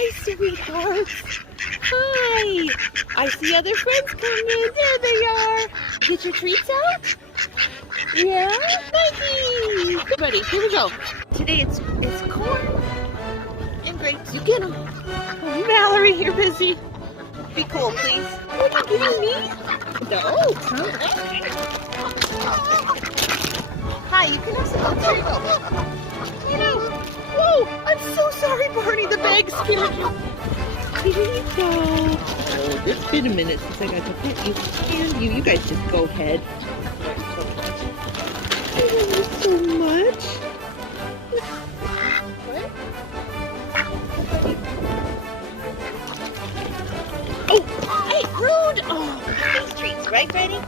Hi, sweethearts. Hi. I see other friends coming. There they are. Get your treats out? Yeah? Mikey! Ready, here we go. Today it's corn and grapes. You get them. Oh, Mallory, you're busy. Be cool, please. What are you giving me? Oh, hi, you can have some milk. There you go. You know. Whoa, I'm so sorry, Barney. The bag scared you. Here you go. Oh, it's been a minute since I got to pet you and you. You guys just go ahead. I love you so much. What? Oh, hey, rude. Oh, these treats, right, Freddie?